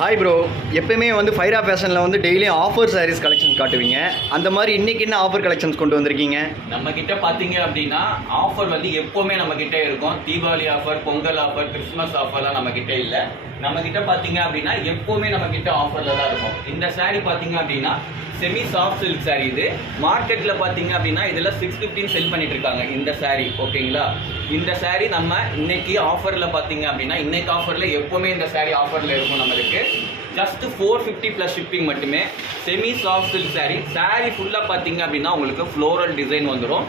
Hi bro, எப்பயுமே வந்து ஃபைரா ஃபேஷனில் வந்து டெய்லியும் ஆஃபர் சாரீஸ் கலெக்ஷன் காட்டுவீங்க. அந்த மாதிரி இன்றைக்கி என்ன ஆஃபர் கலெக்ஷன்ஸ் கொண்டு வந்திருக்கீங்க? நம்மக்கிட்ட பார்த்தீங்க அப்படின்னா ஆஃபர் வந்து எப்போவுமே நம்மக்கிட்ட இருக்கும். Deepavali offer, Pongal offer, Christmas ஆஃபர்லாம் நம்மக்கிட்ட இல்லை. நம்மக்கிட்ட பார்த்தீங்க அப்படின்னா எப்போவுமே நம்மக்கிட்ட ஆஃபரில் தான் இருக்கும். இந்த சாரீ பார்த்தீங்க அப்படின்னா செமி சாஃப்ட் சில்க் சாரீ. இது மார்க்கெட்டில் பார்த்தீங்க அப்படின்னா இதில் 615 செல் பண்ணிட்டு இருக்காங்க இந்த சாரீ. ஓகேங்களா, இந்த சாரீ நம்ம இன்னைக்கு ஆஃபரில் பார்த்தீங்க அப்படின்னா இன்னைக்கு ஆஃபரில் எப்போவுமே இந்த சாரீ ஆஃபரில் இருக்கும். நம்மளுக்கு ஜஸ்ட் 450 ப்ளஸ் ஷிப்பிங் மட்டுமே. Semi soft silk sari. Sari ஃபுல்லாக பார்த்தீங்க அப்படின்னா உங்களுக்கு ஃப்ளோரல் டிசைன் வந்துடும்.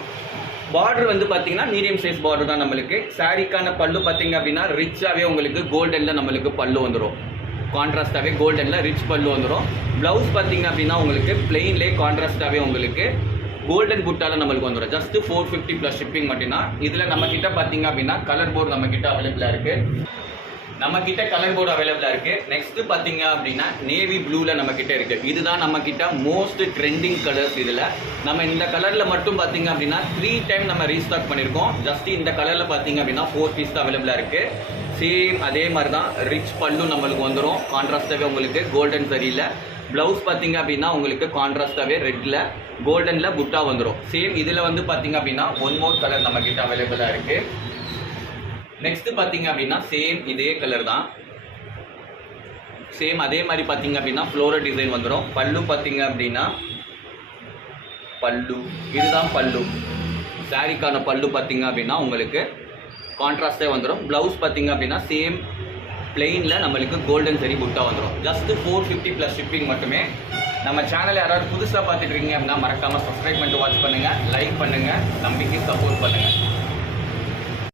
பார்டர் வந்து பார்த்தீங்கன்னா மீடியம் சைஸ் பார்டர் தான் நம்மளுக்கு. சாரீக்கான பல்லு பார்த்தீங்க அப்படின்னா ரிச்சாகவே உங்களுக்கு கோல்டனில் நம்மளுக்கு பல்லு வந்துடும். கான்ட்ராஸ்டாகவே கோல்டனில் ரிச் பல்லு வந்துடும். ப்ளவுஸ் பார்த்தீங்க அப்படின்னா உங்களுக்கு பிளெயின்லேயே கான்ட்ராஸ்டாகவே உங்களுக்கு கோல்டன் புட்டால் நம்மளுக்கு வந்துடும். ஜஸ்ட் 450 ப்ளஸ் ஷிப்பிங் மட்டும்தான். இதில் நம்மக்கிட்ட பார்த்தீங்க அப்படின்னா கலர் போர்டு நம்மக்கிட்ட அவைலபிளாக இருக்குது. நம்மக்கிட்ட கலர் போர்டு அவைலபிளாக இருக்குது. நெக்ஸ்ட்டு பார்த்தீங்க அப்படின்னா நேவி ப்ளூவில் நம்மக்கிட்ட இருக்குது. இதுதான் நம்மக்கிட்ட மோஸ்ட் ட்ரெண்டிங் கலர்ஸ். இதில் நம்ம இந்த கலரில் மட்டும் பார்த்தீங்க அப்படின்னா 3 டைம் நம்ம ரீஸ்டாக் பண்ணியிருக்கோம். ஜஸ்ட் இந்த கலரில் பார்த்தீங்க அப்படின்னா 4 பீஸ் தான் அவைலபிளாக இருக்குது. சேம் அதே மாதிரி தான் ரிச் பல்லு நம்மளுக்கு வந்துடும். கான்ட்ராஸ்டாகவே உங்களுக்கு கோல்டன் சரியில். ப்ளவுஸ் பார்த்தீங்க அப்படின்னா உங்களுக்கு கான்ட்ராஸ்டாகவே ரெட்டில் கோல்டனில் புட்டா வந்துடும். சேம் இதில் வந்து பார்த்தீங்க அப்படின்னா ஒன் மோர் கலர் நம்மக்கிட்ட அவைலபிளாக இருக்குது. நெக்ஸ்ட்டு பார்த்தீங்க அப்படின்னா சேம் இதே கலர் தான். சேம் அதே மாதிரி பார்த்தீங்க அப்படின்னா ஃப்ளோரல் டிசைன் வந்துடும். பல்லு பார்த்தீங்க அப்படின்னா பல்லு இதுதான் பல்லு. சாரிக்கான பல்லு பார்த்தீங்க அப்படின்னா உங்களுக்கு கான்ட்ராஸ்டே வந்துடும். ப்ளவுஸ் பார்த்தீங்க அப்படின்னா சேம் பிளெயினில் நம்மளுக்கு கோல்டன் சரி புட்டா வந்துடும். ஜஸ்ட் 450 ப்ளஸ் ஷிப்பிங் மட்டுமே. நம்ம சேனல் யாராவது புதுசாக பார்த்துட்டு இருக்கீங்க அப்படின்னா மறக்காமல் சப்ஸ்கிரைப் பண்ணிட்டு வாட்ச் பண்ணுங்கள், லைக் பண்ணுங்கள், நம்பிக்கை சப்போர்ட் பண்ணுங்கள்.